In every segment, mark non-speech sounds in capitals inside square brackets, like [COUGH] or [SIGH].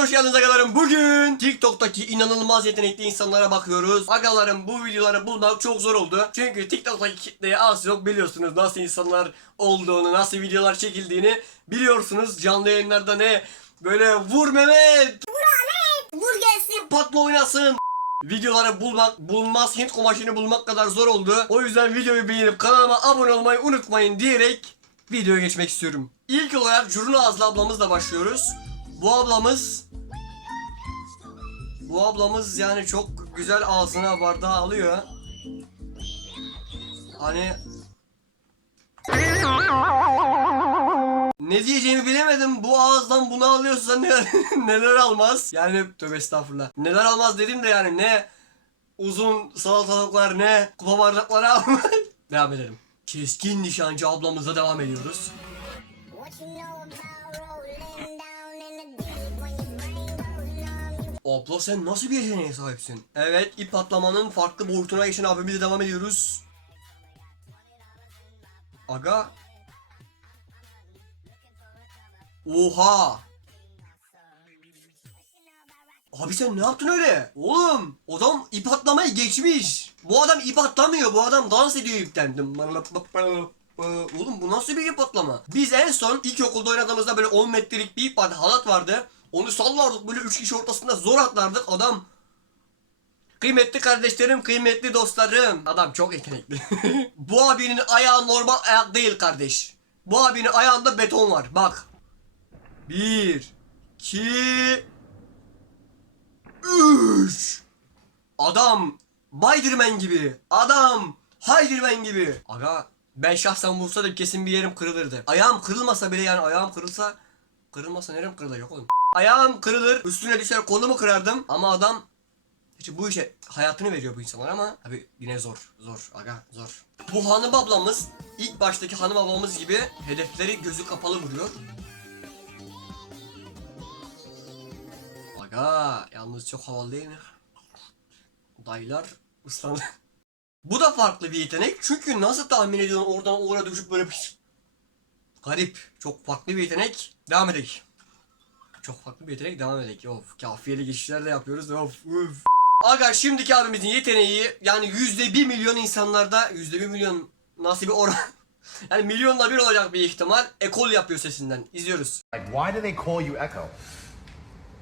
hoş geldiniz agalarım. Bugün TikTok'taki inanılmaz yetenekli insanlara bakıyoruz. Agalarım bu videoları bulmak çok zor oldu. Çünkü TikTok'taki kitleye az çok biliyorsunuz nasıl insanlar olduğunu, nasıl videolar çekildiğini biliyorsunuz. Canlı yayınlarda ne böyle vur Mehmet, Vur gelsin. patla oynasın. Videoları bulmak, bulunmaz Hint kumaşını bulmak kadar zor oldu. O yüzden videoyu beğenip kanalıma abone olmayı unutmayın diyerek videoya geçmek istiyorum. İlk olarak Curun Ağızlı ablamızla başlıyoruz. Bu ablamız bu ablamız yani çok güzel ağzına bardağı alıyor. Hani ne diyeceğimi bilemedim. Bu ağızdan bunu alıyorsa neler, [LAUGHS] neler almaz? Yani tövbe estağfurullah. Neler almaz dedim de yani ne uzun salatalıklar ne kupa bardakları almaz. [LAUGHS] devam edelim. Keskin nişancı ablamızla devam ediyoruz. Abla sen nasıl bir yeteneğe sahipsin? Evet ip atlamanın farklı boyutuna geçen abimizle devam ediyoruz. Aga. Oha. Abi sen ne yaptın öyle? Oğlum adam ip atlamayı geçmiş. Bu adam ip atlamıyor. Bu adam dans ediyor ipten. Oğlum bu nasıl bir ip atlama? Biz en son ilkokulda oynadığımızda böyle 10 metrelik bir ip vardı. Halat vardı. Onu sallardık böyle 3 kişi ortasında zor atlardık. Adam Kıymetli kardeşlerim, kıymetli dostlarım. Adam çok yetenekli. [LAUGHS] Bu abinin ayağı normal ayak değil kardeş. Bu abinin ayağında beton var. Bak. Bir, iki, üç. Adam Spiderman gibi. Adam Spiderman gibi. Aga ben şahsen vursaydım kesin bir yerim kırılırdı. Ayağım kırılmasa bile yani ayağım kırılsa kırılmasa nerem kırılacak oğlum. Ayağım kırılır üstüne düşer kolumu kırardım ama adam işte bu işe hayatını veriyor bu insanlar ama abi yine zor zor aga zor. Bu hanım ablamız ilk baştaki hanım ablamız gibi hedefleri gözü kapalı vuruyor. Aga yalnız çok havalı değil mi? Dayılar ıslandı. Bu da farklı bir yetenek çünkü nasıl tahmin ediyorsun oradan oraya düşüp böyle bir Garip. Çok farklı bir yetenek. Devam edelim. Çok farklı bir yetenek devam edelim. Of kafiyeli geçişler de yapıyoruz. Of uf. Aga şimdiki abimizin yeteneği yani yüzde bir milyon insanlarda yüzde bir milyon nasıl bir oran [LAUGHS] yani milyonla bir olacak bir ihtimal ekol yapıyor sesinden. İzliyoruz. Like, why do they call you Echo?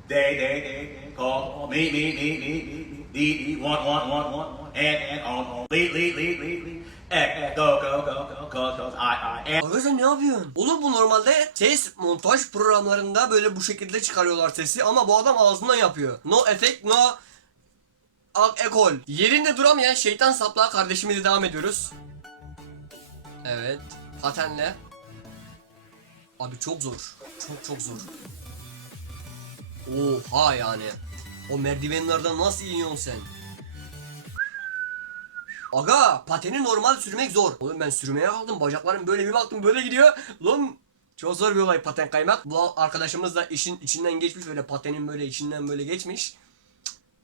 They, they, they, they call me, me, me, me, me, me, me, me, one, one, one, one, one, and, and, on, on, lead, lead, lead, lead, lead, eh, go, go, go, go, go, I, I, and. Sen ne yapıyorsun? Oğlum bu normalde ses montaj programlarında böyle bu şekilde çıkarıyorlar sesi ama bu adam ağzından yapıyor. No effect, no Ak ekol. Yerinde duramayan şeytan sapla kardeşimizi devam ediyoruz. Evet. Patenle. Abi çok zor. Çok çok zor. Oha yani. O merdivenlerden nasıl iniyorsun sen? Aga pateni normal sürmek zor. Oğlum ben sürmeye kaldım. Bacaklarım böyle bir baktım böyle gidiyor. Lan çok zor bir olay paten kaymak. Bu arkadaşımız da işin içinden geçmiş. Böyle patenin böyle içinden böyle geçmiş.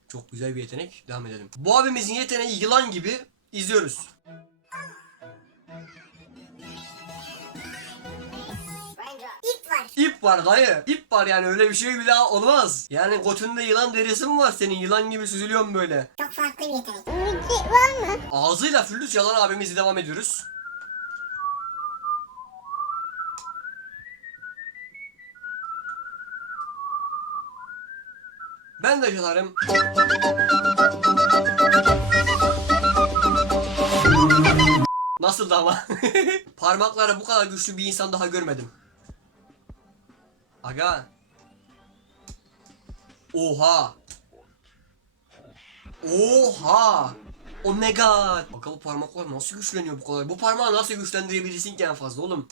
Çok güzel bir yetenek. Devam edelim. Bu abimizin yeteneği yılan gibi izliyoruz. İp var. Dayı. İp var yani öyle bir şey bir daha olmaz. Yani götünde yılan derisi mi var senin? Yılan gibi süzülüyorsun böyle. Çok farklı bir yetenek. Müzik var mı? Ağzıyla flüt yalan abimizi devam ediyoruz. Ben de çalarım. Nasıldı ama? [LAUGHS] Parmakları bu kadar güçlü bir insan daha görmedim. Aga. Oha. Oha. Oh my god. Bakalım parmaklar nasıl güçleniyor bu kadar. Bu parmağı nasıl güçlendirebilirsin ki en fazla oğlum.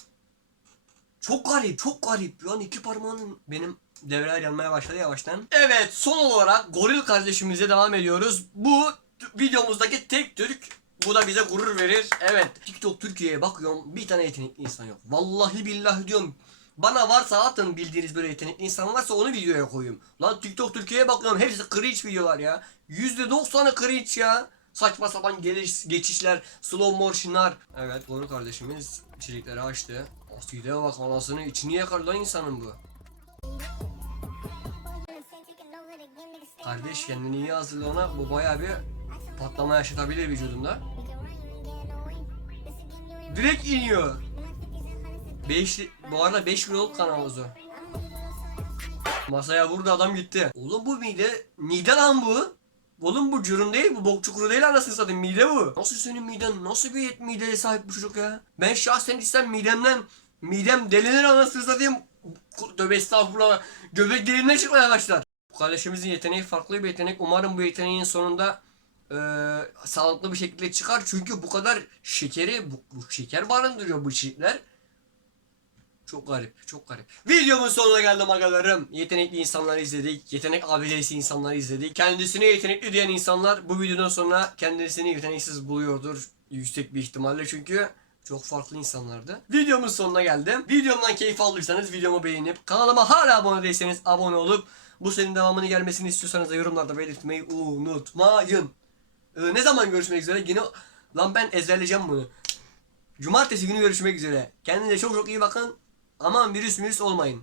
Çok garip, çok garip. Yani iki parmağının benim devreler yanmaya başladı yavaştan. Evet, son olarak Goril kardeşimize devam ediyoruz. Bu videomuzdaki tek Türk. Bu da bize gurur verir. Evet, TikTok Türkiye'ye bakıyorum. Bir tane yetenekli insan yok. Vallahi billahi diyorum. Bana varsa atın bildiğiniz böyle yetenekli insan varsa onu videoya koyayım. Lan TikTok Türkiye'ye bakıyorum. Hepsi cringe videolar ya. %90'ı cringe ya. Saçma sapan geliş, geçişler, slow motion'lar. Evet Goril kardeşimiz içerikleri açtı. Aside bak anasını içini yakar lan insanın bu. Kardeş kendini iyi hazırla ona. Bu bayağı bir patlama yaşatabilir vücudunda. Direkt iniyor. 5 bu arada 5 kiloluk kan havuzu. Masaya vurdu adam gitti. Oğlum bu mide, mide lan bu. Oğlum bu cürüm değil, bu bok çukuru değil anasını satayım mide bu. Nasıl senin miden, nasıl bir mideye sahip bu çocuk ya? Ben şahsen istem midemden, midem delinir anasını satayım. Tövbe estağfurullah, göbek deliğimden çıkmaya başlar. Bu kardeşimizin yeteneği farklı bir yetenek. Umarım bu yeteneğin sonunda eee, sağlıklı bir şekilde çıkar. Çünkü bu kadar şekeri, bu, bu şeker barındırıyor bu içecekler. Çok garip, çok garip. Videomun sonuna geldim agalarım. Yetenekli insanları izledik. Yetenek abidesi insanları izledik. Kendisine yetenekli diyen insanlar bu videodan sonra kendisini yeteneksiz buluyordur. Yüksek bir ihtimalle çünkü çok farklı insanlardı. Videomun sonuna geldim. Videomdan keyif aldıysanız videomu beğenip kanalıma hala abone değilseniz abone olup bu serinin devamını gelmesini istiyorsanız da yorumlarda belirtmeyi unutmayın. Ee, ne zaman görüşmek üzere? Yine lan ben ezberleyeceğim bunu. Cumartesi günü görüşmek üzere. Kendinize çok çok iyi bakın. Aman virüs virüs olmayın.